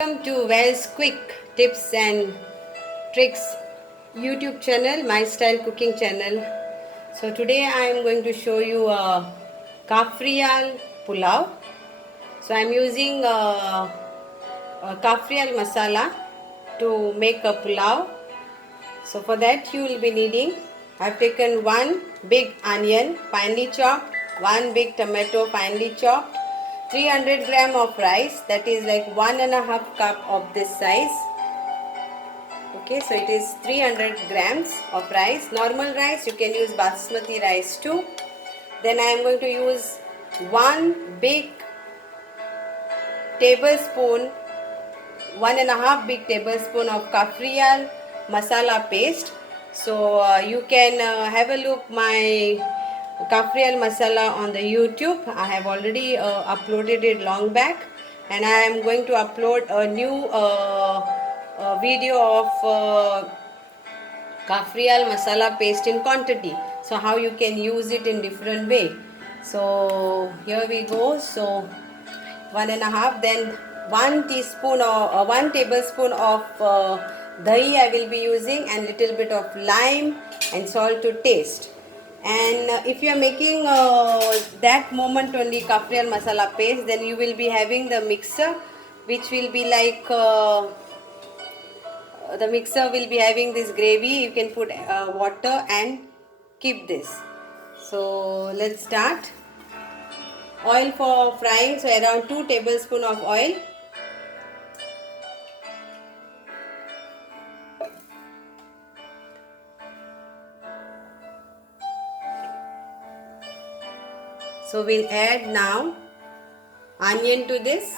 Welcome to Wells Quick Tips and Tricks YouTube channel, my style cooking channel. So today I am going to show you a kafrial pulao. So I am using a kafrial masala to make a pulao. So for that you will be needing, I have taken one big onion finely chopped, one big tomato finely chopped, 300 gram of rice, that is like 1.5 cup of this size. Okay, so it is 300 grams of rice. Normal rice, you can use basmati rice too. Then I am going to use one big tablespoon, 1.5 big tablespoon of kafrial masala paste. So you can have a look my kafrial masala on the YouTube. I have already uploaded it long back, and I am going to upload a new video of kafrial masala paste in quantity, so how you can use it in different way. So here we go. So 1.5, then 1 teaspoon or 1 tablespoon of dahi I will be using, and little bit of lime and salt to taste. And if you are making that moment only kafrial masala paste, then you will be having the mixer, which will be like the mixer will be having this gravy. You can put water and keep this. So let's start. Oil for frying, so around 2 tablespoons of oil. So we'll add now onion to this.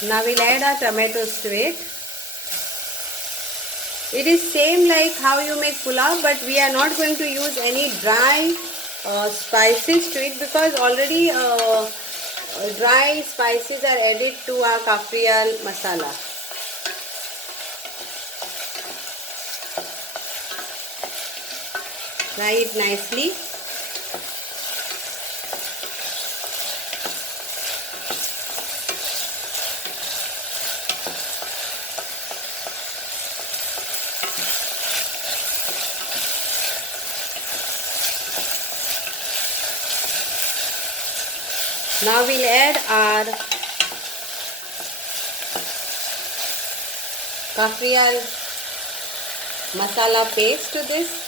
Now we'll add our tomatoes to it. It is same like how you make pulao, but we are not going to use any dry spices to it, because already dry spices are added to our kafrial masala. Fry it nicely. Now we'll add our kafrial masala paste to this.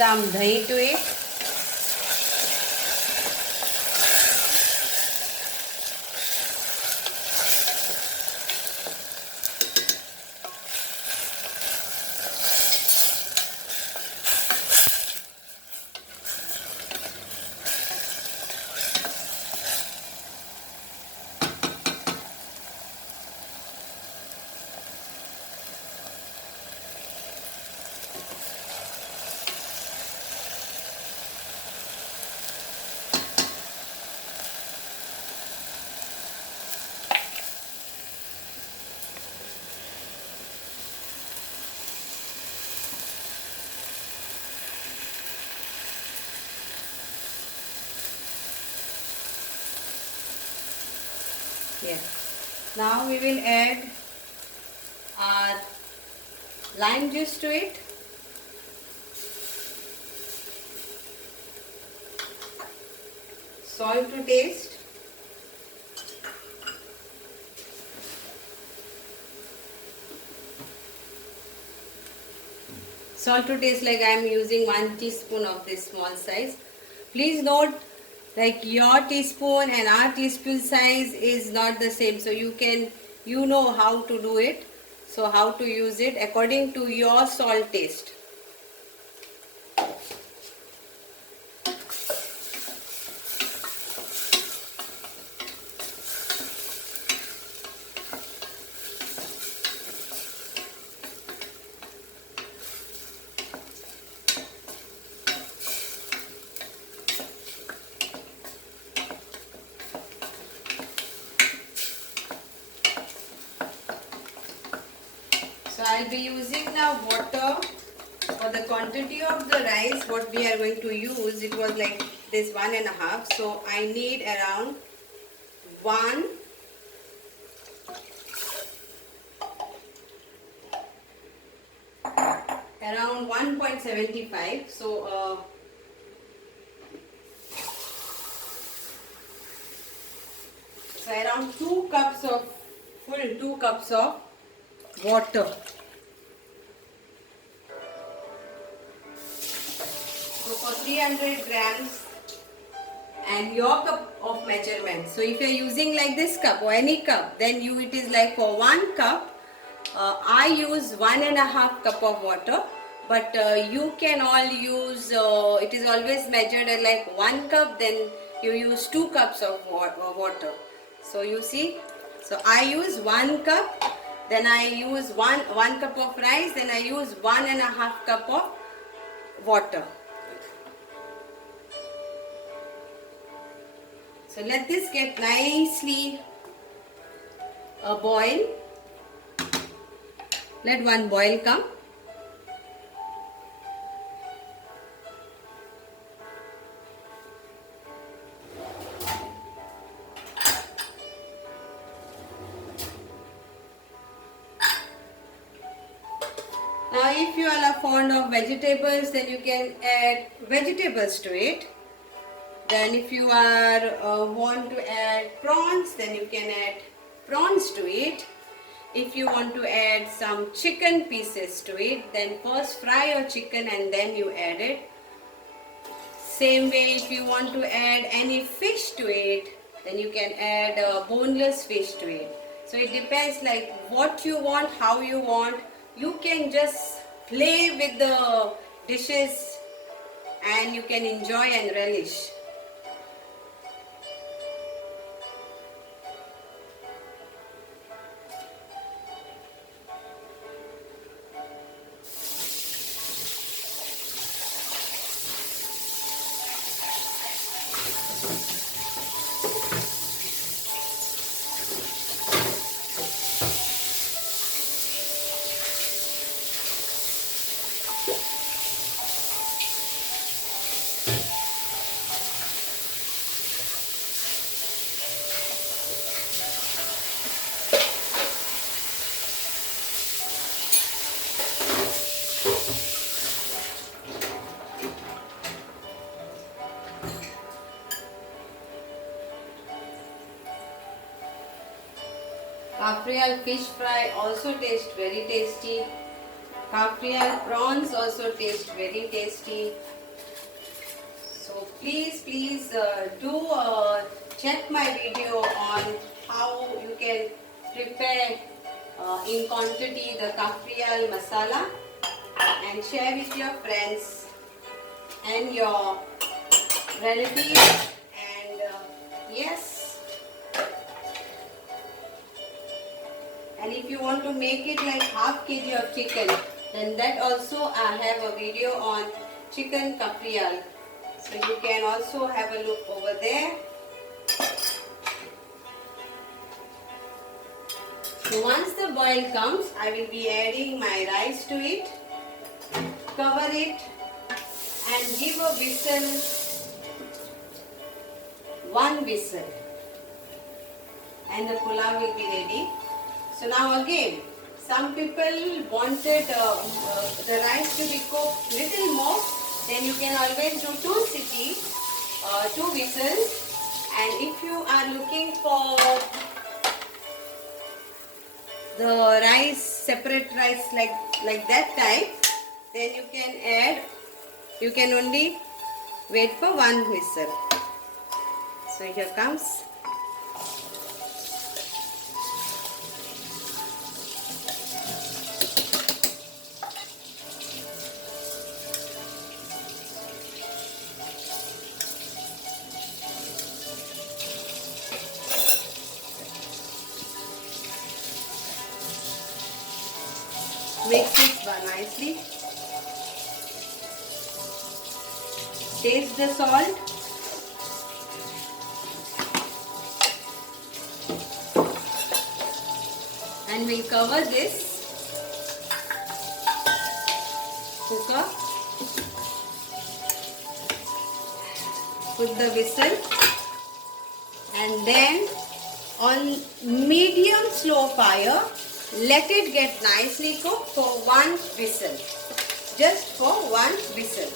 Some dahi to it. Yes. Now we will add our lime juice to it. Salt to taste. Salt to taste, like I am using 1 teaspoon of this small size. Please note, like your teaspoon and our teaspoon size is not the same, so you know how to do it, so how to use it according to your salt taste. So I'll be using now water for the quantity of the rice what we are going to use. It was like this 1.5, so I need around 1 around 1.75. So around 2 cups of full 2 cups of water. So for 300 grams and your cup of measurement. So if you are using like this cup or any cup, then it is like for 1 cup. I use 1.5 cup of water, but you can all use. It is always measured at like 1 cup. Then you use 2 cups of water. So you see. So I use 1 cup. Then I use one cup of rice. Then I use 1.5 cup of water. So let this get nicely boil. Let one boil come. Now if you all are fond of vegetables, then you can add vegetables to it. Then if you are want to add prawns, then you can add prawns to it. If you want to add some chicken pieces to it, then first fry your chicken and then you add it. Same way, if you want to add any fish to it, then you can add boneless fish to it. So it depends like what you want, how you want. You can just play with the dishes and you can enjoy and relish. Kaffrial fish fry also tastes very tasty. Kaffrial prawns also taste very tasty. So please do check my video on how you can prepare in quantity the Kaffrial masala and share with your friends and your relatives. And yes. And if you want to make it like half kg of chicken, then that also I have a video on chicken Kaffrial. So you can also have a look over there. So once the boil comes, I will be adding my rice to it. Cover it and give a whistle. 1 whistle. And the pulao will be ready. So now again, some people wanted the rice to be cooked little more. Then you can always do 2 whistles. And if you are looking for the rice, separate rice like that type, then you can add, you can only wait for one whistle. So here comes. Mix it nicely. Taste the salt. And we'll cover this cooker. Put the whistle. And then on medium slow fire, let it get nicely cooked for one whistle. Just for one whistle.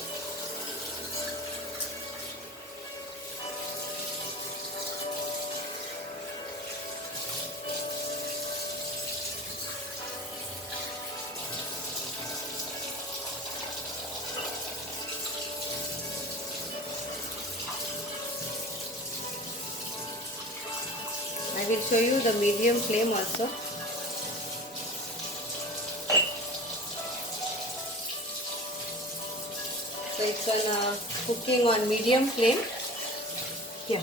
I will show you the medium flame also. So it's on cooking on medium flame. Here.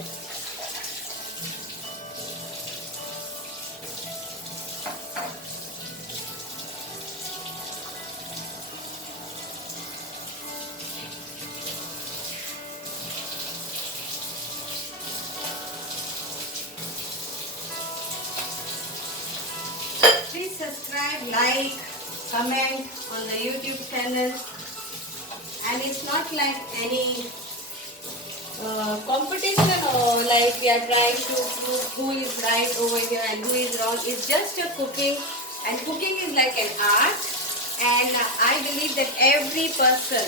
Please subscribe, like, comment on the YouTube channel. And it's not like any competition or like we are trying to prove who is right over here and who is wrong. It's just a cooking, and cooking is like an art. And I believe that every person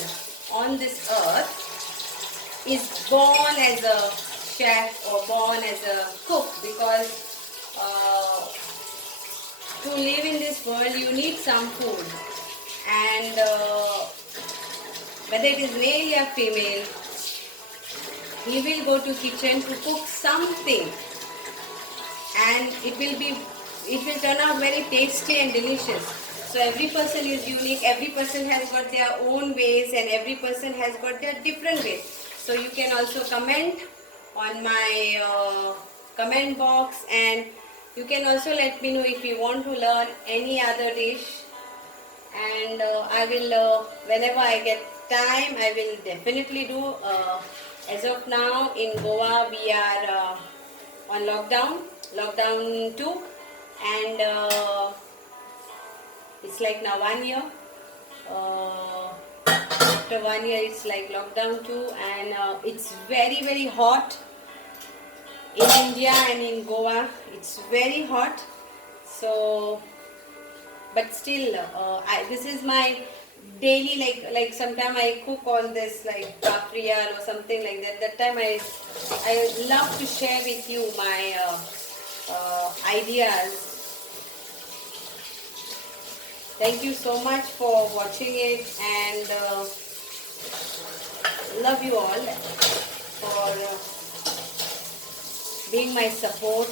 on this earth is born as a chef or born as a cook, because to live in this world you need some food. And whether it is male or female, he will go to kitchen to cook something, and it will turn out very tasty and delicious. So every person is unique, every person has got their own ways, and every person has got their different ways. So you can also comment on my comment box, and you can also let me know if you want to learn any other dish. And I will, whenever I get time, I will definitely do. As of now in Goa, we are on lockdown 2, and it's like now 1 year. After 1 year, it's like lockdown 2, and it's very hot in India and in Goa. It's very hot. So, but still, this is my daily, like sometime I cook all this like kafriyal or something like that. That time I love to share with you my ideas. Thank you so much for watching it, and love you all for being my support.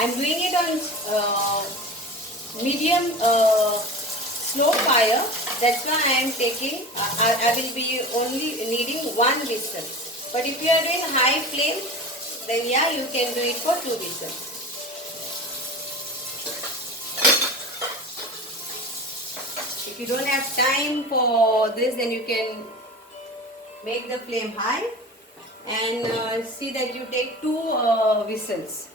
I'm doing it on medium slow fire. That's why I am taking, I will be only needing one whistle. But if you are doing high flame, then yeah, you can do it for 2 whistles. If you don't have time for this, then you can make the flame high, and see that you take 2 whistles.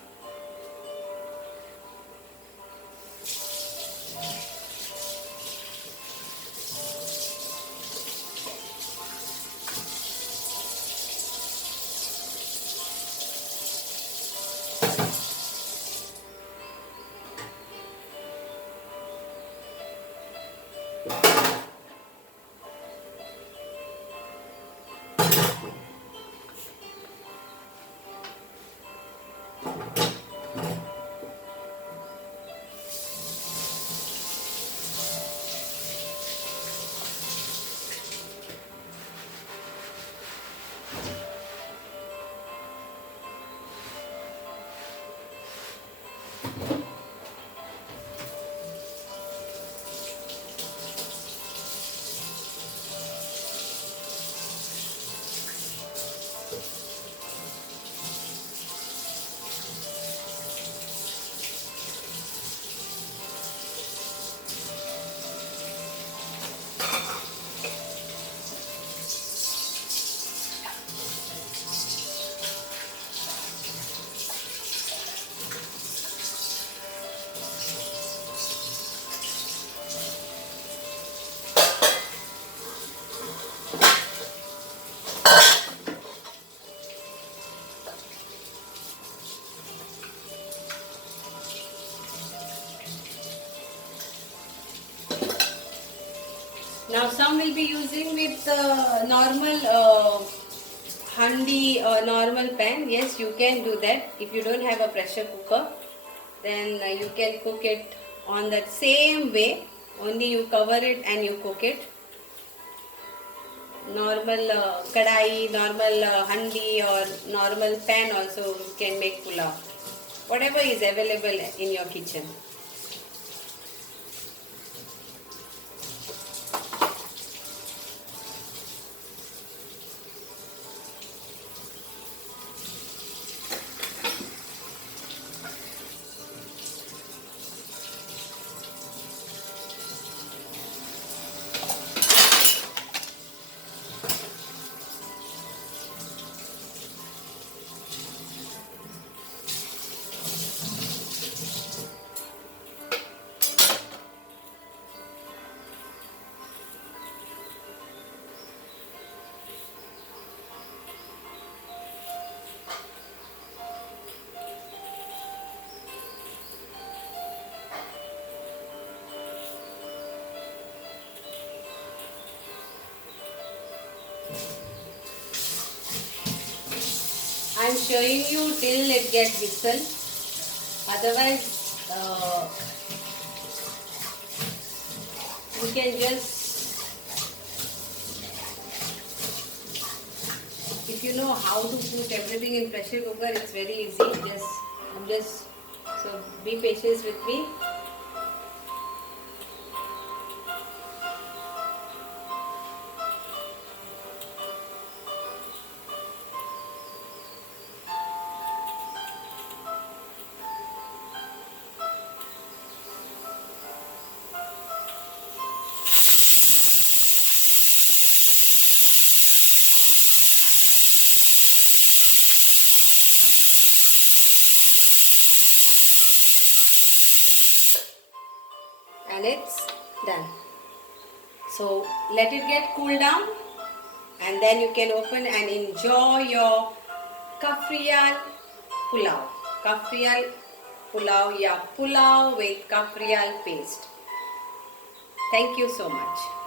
Now some will be using with normal handi normal pan. Yes, you can do that. If you don't have a pressure cooker, then you can cook it on that same way. Only you cover it and you cook it. Normal kadai, normal handi or normal pan also you can make pulao. Whatever is available in your kitchen. I am showing you till it gets whistle. Otherwise, you can just, if you know how to put everything in pressure cooker, it's very easy. So be patient with me. And it's done. So let it get cool down and then you can open and enjoy your kafriyal pulao. Kafriyal pulao, yeah, pulao with kafriyal paste. Thank you so much.